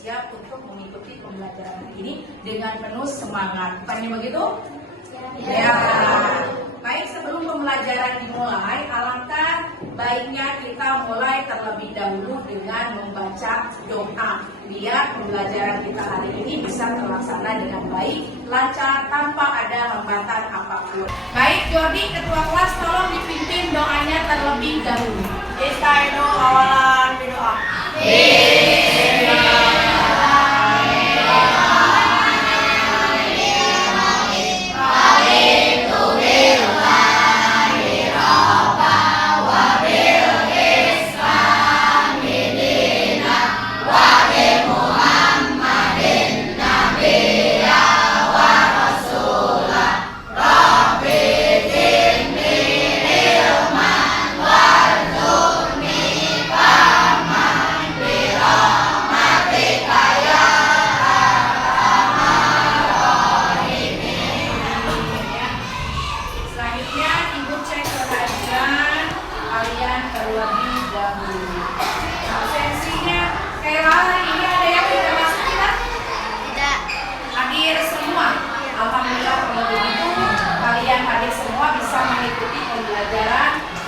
siap untuk mengikuti pembelajaran ini dengan penuh semangat. Bukannya begitu? Ya. Baik, sebelum pembelajaran dimulai, alangkah baiknya kita mulai terlebih dahulu dengan membaca doa, biar pembelajaran kita hari ini bisa terlaksana dengan baik, lancar, tanpa ada hambatan apapun. Baik, Jordi, ketua kelas, tolong dipimpin doanya terlebih dahulu. Istainu awalan berdoa.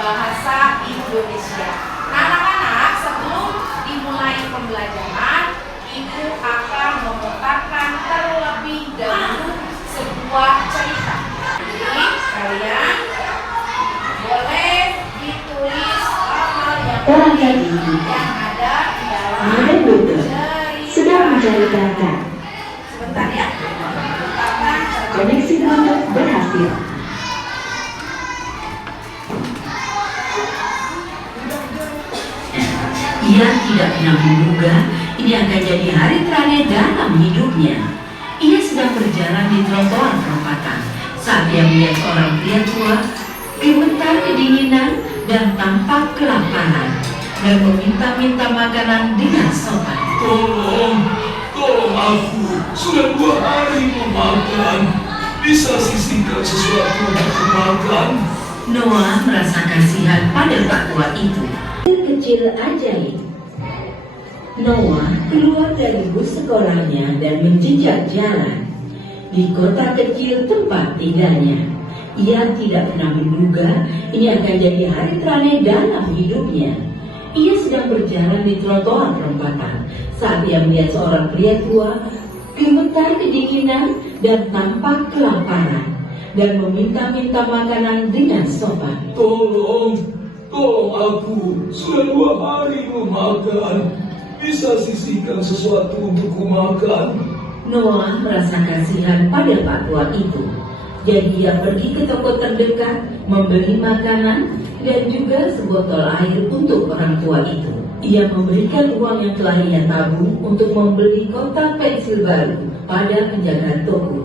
Bahasa Indonesia. Nah, anak-anak, sebelum dimulai pembelajaran, Ibu akan memutarkan terlebih dahulu sebuah cerita. Jadi, kalian boleh ditulis hal yang ada di dalam cerita. Sedang mencari kakak. Sebentar ya. Koneksi Bluetooth berhasil. Ia tidak pernah menduga ini akan jadi hari terakhir dalam hidupnya. Ia sedang berjalan di trotoar perempatan saat ia melihat seorang pria tua gemetar kedinginan dan tampak kelaparan dan meminta-minta makanan dengan sopan. Tolong aku, sudah 2 hari memakan. Bisa sisihkan sesuatu untuk makan? Noah merasa kasihan pada pak tua itu. Kecil ajaib. Noah keluar dari bus sekolahnya dan menjejak jalan di kota kecil tempat tinggalnya. Ia tidak pernah menduga ini akan jadi hari terakhir dalam hidupnya. Ia sedang berjalan di trotoar perempatan saat ia melihat seorang pria tua gemetar kedinginan dan tampak kelaparan dan meminta-minta makanan dengan sopan. Tolong aku, sudah 2 hari memakan. Bisa sisihkan sesuatu untuk kumakan? Noah merasa kasihan pada pak tua itu. Jadi ia pergi ke toko terdekat, membeli makanan dan juga sebotol air untuk orang tua itu. Ia memberikan uang yang telah ia tabung untuk membeli kotak pensil baru pada penjaga toko.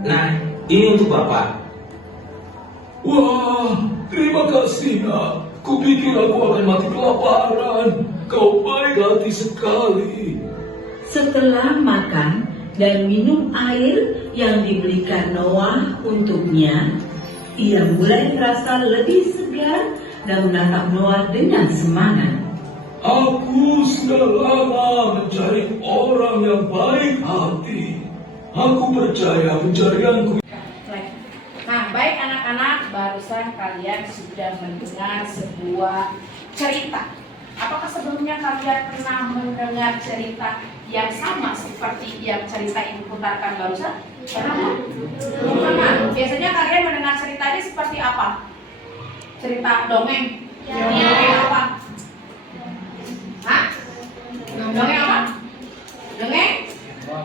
Nah, ini untuk Bapak. Wah, terima kasih nak. Kupikir aku akan mati kelaparan. Kau baik hati sekali. Setelah makan dan minum air yang diberikan Noah untuknya, ia mulai merasa lebih segar dan menatap Noah dengan semangat. Aku sudah lama mencari orang yang baik hati. Aku percaya pencarianku. Nah, baik anak-anak, barusan kalian sudah mendengar sebuah cerita. Apakah sebelumnya kalian pernah mendengar cerita yang sama seperti yang cerita Ibu putarkan barusan? Pernah? Pernah. Biasanya kalian mendengar ceritanya seperti apa? Cerita dongeng? Dongeng apa? Hah? Dongeng apa? Dongeng?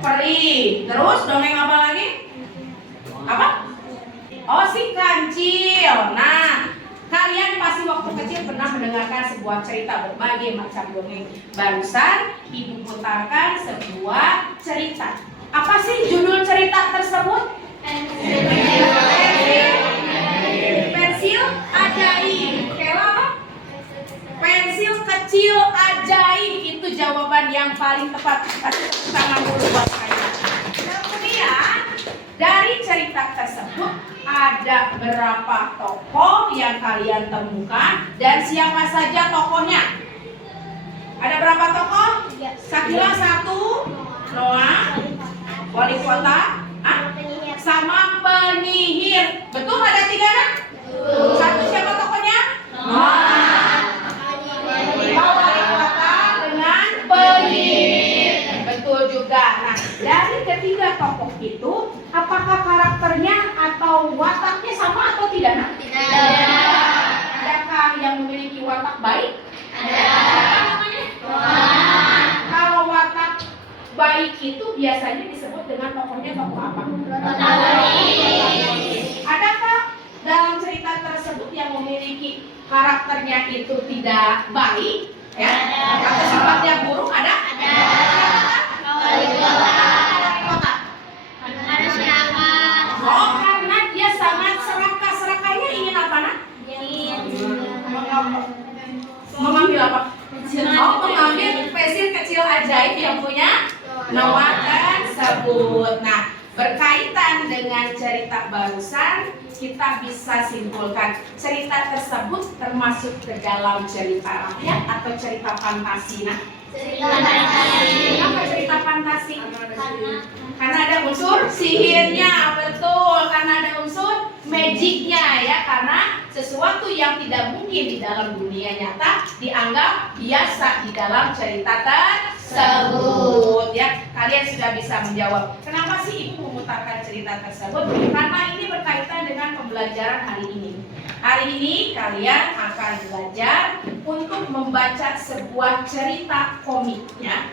Peri. Terus dongeng apa lagi? Apa? Oh, si kancil. Nah, kalian pasti waktu kecil pernah mendengarkan sebuah cerita, berbagai macam dongeng. Barusan Ibu putarkan sebuah cerita. Apa sih judul cerita tersebut? Pensil ajaib. Kela apa? Pensil kecil ajaib. Itu jawaban yang paling tepat. Kasih tepuk tangan dulu buat saya. Kemudian dari cerita tersebut ada berapa tokoh yang kalian temukan dan siapa saja tokohnya? Ada berapa tokoh? Sakila 1, Noah, wali kota, sama penyihir. Betul ada 3 anak? Satu siapa tokohnya? Noah. Wali kota dengan penyihir. Betul juga. Nah, dari ketiga tokoh itu, apakah karakternya atau wataknya sama atau tidak? Nak? Adakah yang memiliki watak baik? Apa namanya? Kalau watak baik itu biasanya disebut dengan tokohnya tokoh apa? Adakah dalam cerita tersebut yang memiliki karakternya itu tidak baik? Ya? Atau sifatnya buruk? Ada? Oh, karena dia sangat serakah. Serakahnya ingin apa, Nak? Mengambil apa? Oh, mengambil spesies kecil ajaib yang punya Noah tersebut. Nah, berkaitan dengan cerita barusan, kita bisa simpulkan cerita tersebut termasuk ke dalam cerita rakyat atau cerita fantasi. Nah, kenapa cerita fantasi? Karena ada unsur sihirnya, betul. Karena ada unsur magicnya, ya. Karena sesuatu yang tidak mungkin di dalam dunia nyata dianggap biasa di dalam cerita tersebut, ya. Kalian sudah bisa menjawab. Kenapa sih ibu memutarkan cerita tersebut? Karena ini berkaitan dengan pembelajaran hari ini. Hari ini kalian akan belajar untuk membaca sebuah cerita komik, ya.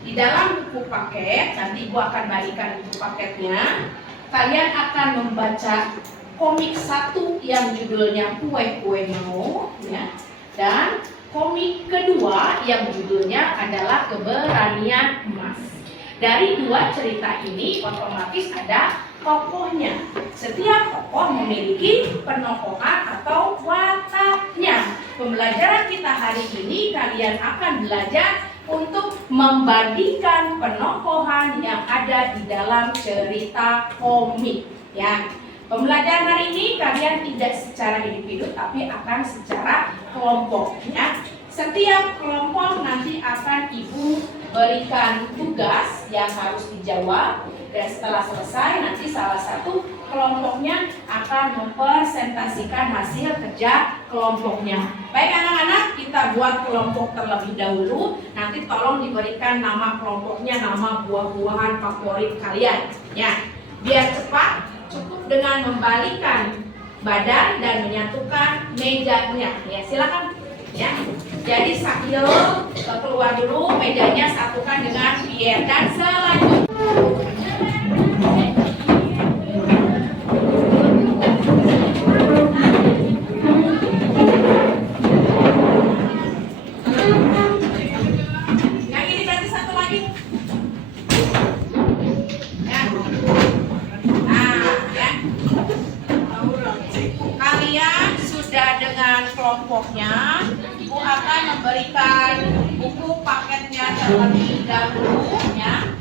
Di dalam buku paket, nanti ibu akan bagikan buku paketnya. Kalian akan membaca komik 1 yang judulnya Kue-Kue Mau, ya. Dan komik kedua yang judulnya adalah Keberanian Emas. Dari 2 cerita ini otomatis ada tokohnya. Setiap tokoh memiliki penokohan atau wataknya. Pembelajaran kita hari ini kalian akan belajar untuk membandingkan penokohan yang ada di dalam cerita komik, ya. Pembelajaran hari ini kalian tidak secara individu tapi akan secara kelompok, ya. Setiap kelompok nanti akan ibu berikan tugas yang harus dijawab, dan setelah selesai nanti salah satu kelompoknya akan mempresentasikan hasil kerja kelompoknya. Baik anak-anak, kita buat kelompok terlebih dahulu. Nanti tolong diberikan nama kelompoknya, nama buah-buahan favorit kalian, ya. Biar cepat, cukup dengan membalikkan badan dan menyatukan mejanya, ya. Silakan, ya. Jadi sambil keluar dulu, mejanya satukan dengan Pierre dan selanjutnya. Yang ini ganti satu lagi. Ya. Nah, ya. Kalian sudah dengan kelompoknya. Ibu akan memberikan buku paketnya terlebih dahulu, ya.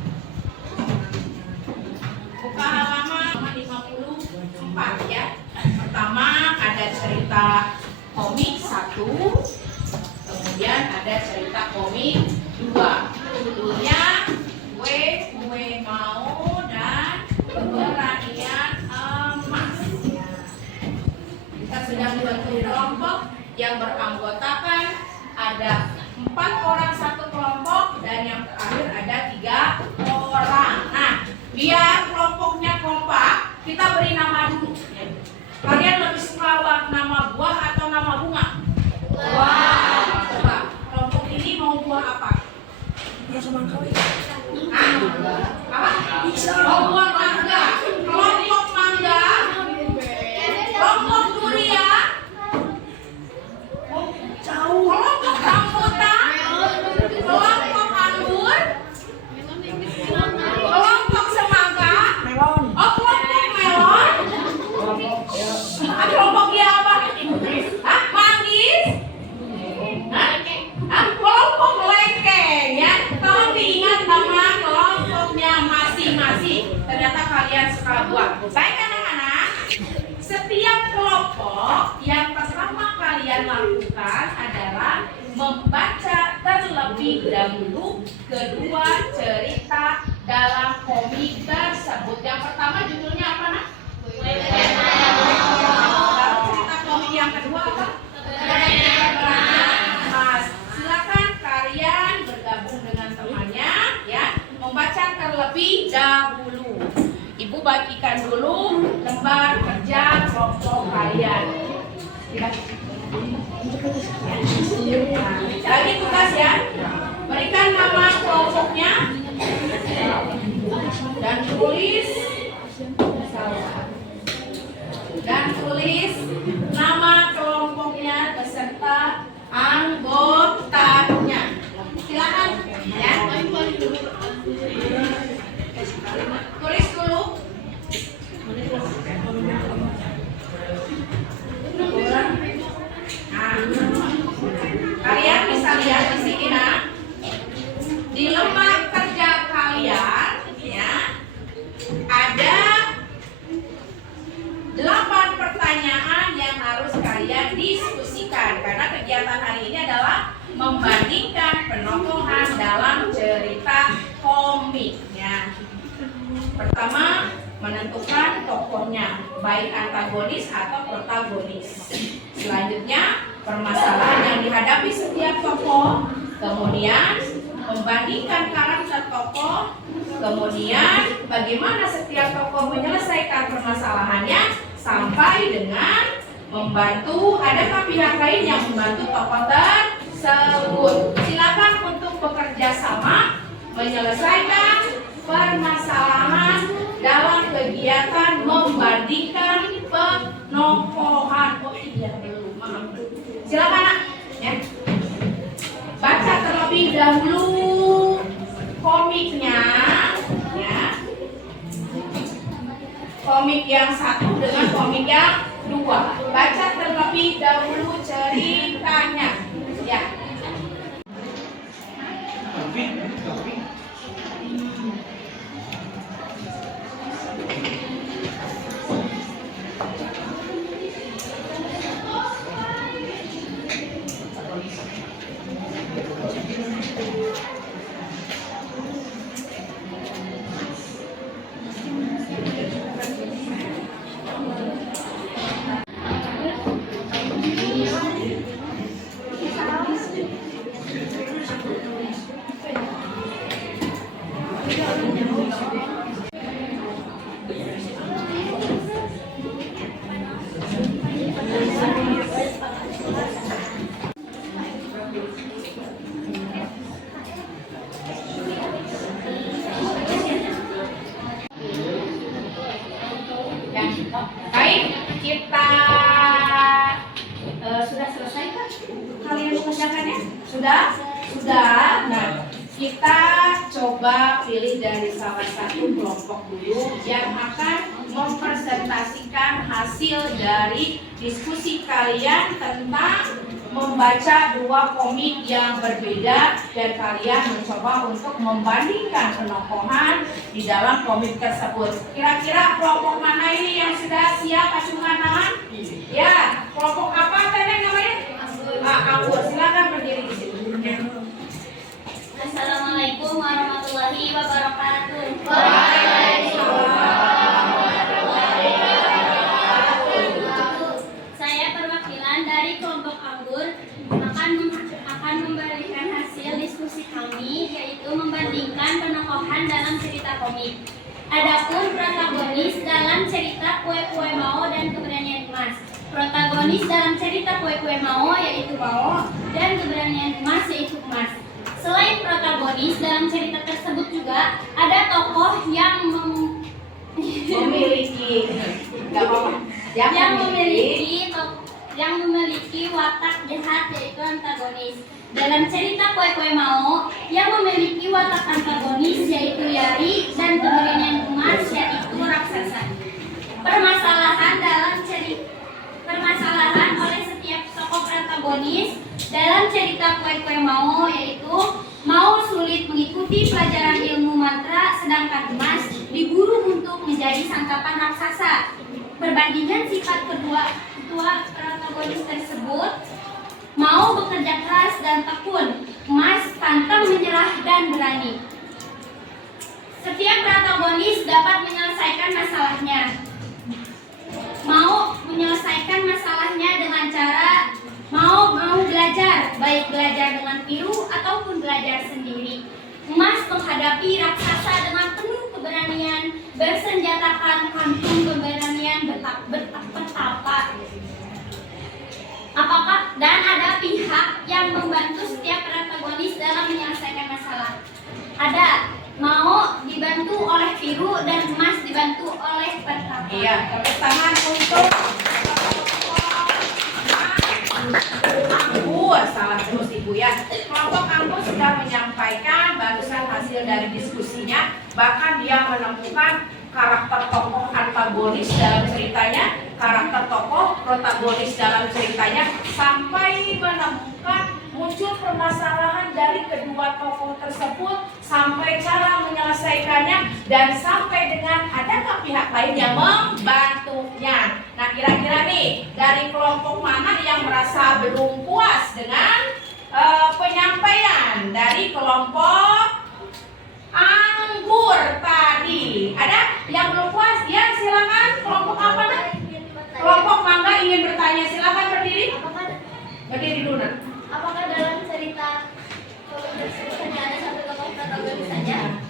Buka halaman 54, ya. Pertama ada cerita komik 1, kemudian ada cerita komik 2. Judulnya Kue-Kue Mau dan Keberanian Emas. Kita sudah membentuk kelompok yang beranggotakan ada 4 orang satu kelompok dan yang terakhir ada 3 orang. Nah, biar kelompoknya kompak, kita beri nama dulu. Kalian lebih suka nama buah atau nama bunga? Buah. Coba, kelompok ini mau buah apa? Buah semangka. Apa? Oh, buah mangga. Kelompok mangga. Kelompok durian. Kelompok rambutan. Kelompok anggur. Kelompok semangka. Oh, kelompok melon. Kelompoknya apa? Manggis? Kelompok lengkeng, ya. Tolong diingat nama kelompoknya masing-masing. Ternyata kalian suka buat. Baik anak-anak, setiap kelompok yang pertama kalian lakukan adalah membaca terlebih dahulu kedua cerita dalam komik tersebut. Yang pertama judulnya apa, Nak? Lalu cerita komik yang kedua apa? Mas, silakan kalian bergabung dengan temannya ya, membaca terlebih dahulu. Ibu bagikan dulu lembar kerja kelompok kalian. Lagi tugas ya, berikan nama kelompoknya dan tulis nama kelompoknya beserta anggotanya. Silakan ya. Tulis dulu. Nah, kalian bisa lihat di sini, Nak. Di lembar kerja kalian ya, ada 8 pertanyaan yang harus kalian diskusikan karena kegiatan hari ini adalah membandingkan penokohan dalam cerita komiknya. Pertama, menentukan tokohnya, baik antagonis atau protagonis. Selanjutnya, permasalahan yang dihadapi setiap tokoh, kemudian membandingkan karakter tokoh, kemudian bagaimana setiap tokoh menyelesaikan permasalahannya, sampai dengan membantu, adakah pihak lain yang membantu tokoh tersebut. Silakan untuk bekerja sama menyelesaikan permasalahan dalam kegiatan membandingkan penokohan. Oh iya, belum, maaf. Silakan, Nak ya. Baca terlebih dahulu komiknya ya. Komik yang satu dengan komik yang dua. Baca terlebih dahulu ceritanya ya. Baik, kita sudah selesai kan? Kalian mengerjakannya? Sudah? Nah, kita coba pilih dari salah satu kelompok dulu yang akan mempresentasikan hasil dari diskusi kalian tentang membaca 2 komik yang berbeda, dan kalian mencoba untuk membandingkan penokohan di dalam komik tersebut. Kira-kira kelompok mana ini yang sudah siap acungan tangan? Ya, kelompok apa tadi namanya? Anggur. Silakan berdiri di sini. Assalamualaikum warahmatullahi wabarakatuh. Saya perwakilan dari kelompok Anggur akan memberikan hasil diskusi kami, yaitu membandingkan penokohan dalam cerita komik. Adapun protagonis dalam cerita Kue-Kue Mao dan Keberanian Emas. Protagonis dalam cerita Kue-Kue Mao yaitu Mao dan Keberanian Emas yaitu Emas. Selain protagonis dalam cerita tersebut juga ada tokoh yang memiliki watak jahat yaitu antagonis. Dalam cerita Kue-Kue Mao yang memiliki watak antagonis yaitu Yari dan Keberanian Emas yaitu raksasa. Permasalahan oleh setiap tokoh protagonis dalam cerita Kue-Kue Mao yaitu Mao sulit mengikuti pelajaran ilmu mantra, sedangkan Emas diburu untuk menjadi sangkapan raksasa. Perbandingan sifat kedua protagonis tersebut, Mao bekerja keras dan tekun, Emas pantang menyerah dan berani. Setiap protagonis dapat menyelesaikan masalahnya. Mau menyelesaikan masalahnya dengan cara mau belajar, baik belajar dengan Piru ataupun belajar sendiri. Emas menghadapi raksasa dengan penuh keberanian, bersenjatakan kantung keberanian betapa. Apakah dan ada pihak yang membantu setiap protagonis dalam menyelesaikan masalah. Ada mau dibantu oleh Piru dan Emas dibantu oleh Pertapa. Iya, tepuk tangan untuk Anggur. Salah terus Ibu ya. Kelompok Anggur sudah menyampaikan barusan hasil dari diskusinya. Bahkan dia menemukan karakter tokoh antagonis dalam ceritanya, karakter tokoh protagonis dalam ceritanya, sampai menemukan muncul permasalahan dari kedua tokoh tersebut, sampai cara menyelesaikannya, dan sampai dengan adakah pihak lain yang membantunya. Nah, kira-kira nih dari kelompok mana yang merasa belum puas dengan penyampaian dari kelompok Anggur tadi? Ada yang belum puas? Ya, silakan. Kelompok apa nih? Kelompok Mangga ingin bertanya, silakan berdiri. Berdiri dulu. Nak. Apakah dalam cerita hanya ada satu tokoh protagonis saja?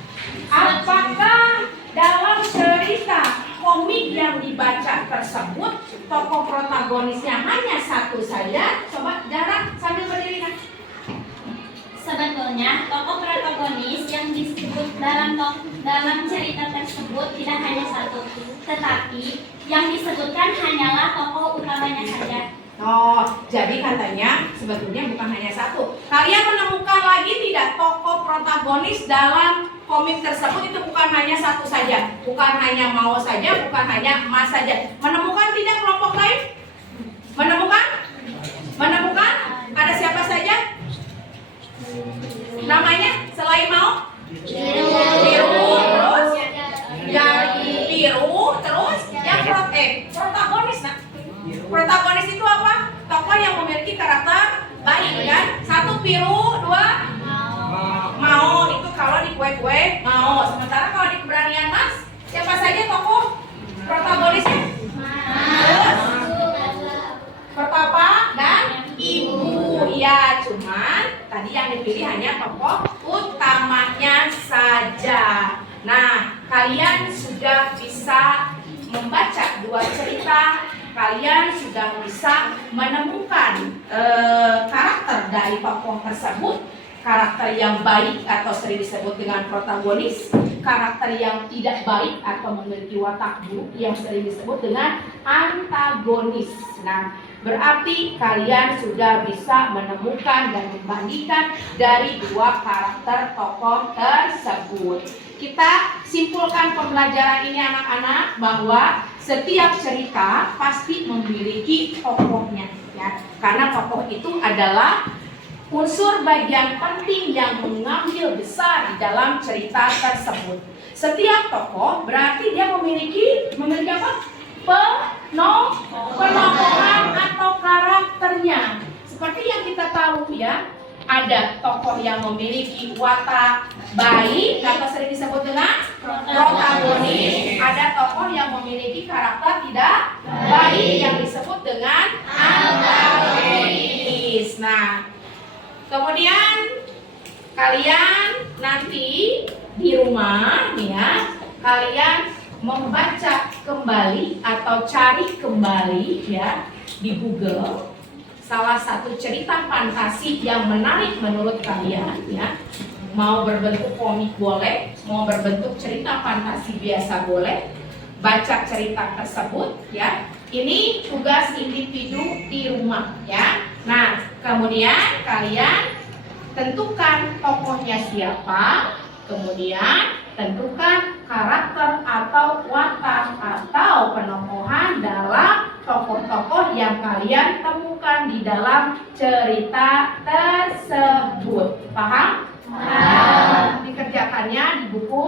Apakah dalam cerita komik yang dibaca tersebut tokoh protagonisnya hanya satu saja? Coba jarak sambil berdiri. Nak. Sebetulnya tokoh protagonis yang disebut dalam cerita tersebut tidak hanya satu, tetapi yang disebutkan hanyalah tokoh utamanya saja. Oh, jadi katanya sebetulnya bukan hanya satu. Kalian menemukan lagi tidak tokoh protagonis dalam komik tersebut itu bukan hanya satu saja, bukan hanya Mao saja, bukan hanya Emas saja. Menemukan tidak kelompok lain? Menemukan? Menemukan? Ada siapa saja? Namanya selain Mao? Piru, terus dari Piru, terus yang protagonis. Nah, protagonis itu apa? Tokoh yang memiliki karakter baik kan? Satu Piru, dua Mao. Itu kalau di kue-kue Mao. Sementara kalau di keberanian Mas, siapa saja tokoh protagonisnya? Pertapa dan Ibu. Ya, cuman tadi yang dipilih hanya tokoh utamanya saja. Nah, kalian sudah bisa membaca dua cerita, kalian sudah bisa menemukan karakter dari tokoh tersebut, karakter yang baik atau sering disebut dengan protagonis, karakter yang tidak baik atau memiliki watak buruk yang sering disebut dengan antagonis. Nah, berarti kalian sudah bisa menemukan dan membandingkan dari dua karakter tokoh tersebut. Kita simpulkan pembelajaran ini anak-anak bahwa setiap cerita pasti memiliki tokohnya ya. Karena tokoh itu adalah unsur bagian penting yang mengambil besar di dalam cerita tersebut. Setiap tokoh berarti dia memiliki apa? Penokohan atau karakternya. Seperti yang kita tahu ya, ada tokoh yang memiliki watak baik atau sering disebut dengan protagonis. Ada tokoh yang memiliki karakter tidak baik yang disebut dengan antagonis. Nah, kemudian kalian nanti di rumah nih ya, kalian membaca kembali atau cari kembali ya di Google salah satu cerita fantasi yang menarik menurut kalian ya. Mau berbentuk komik boleh, mau berbentuk cerita fantasi biasa boleh. Baca cerita tersebut ya. Ini tugas individu di rumah ya. Nah, kemudian kalian tentukan tokohnya siapa, kemudian tentukan karakter atau watak atau penokohan dalam tokoh-tokoh yang kalian temukan di dalam cerita tersebut. Paham? Dikerjakannya di buku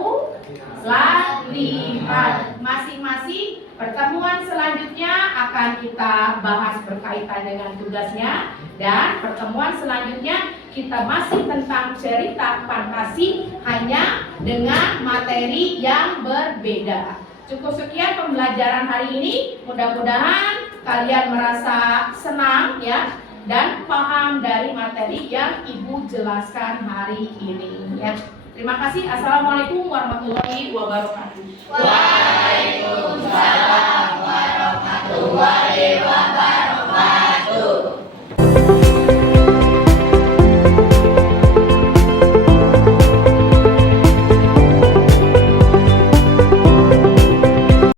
slide 5. Masing-masing pertemuan selanjutnya akan kita bahas berkaitan dengan tugasnya, dan pertemuan selanjutnya kita masih tentang cerita fantasi hanya dengan materi yang berbeda. Cukup sekian pembelajaran hari ini. Mudah-mudahan kalian merasa senang ya dan paham dari materi yang Ibu jelaskan hari ini ya. Terima kasih. Assalamualaikum warahmatullahi wabarakatuh. Waalaikumsalam warahmatullahi wabarakatuh.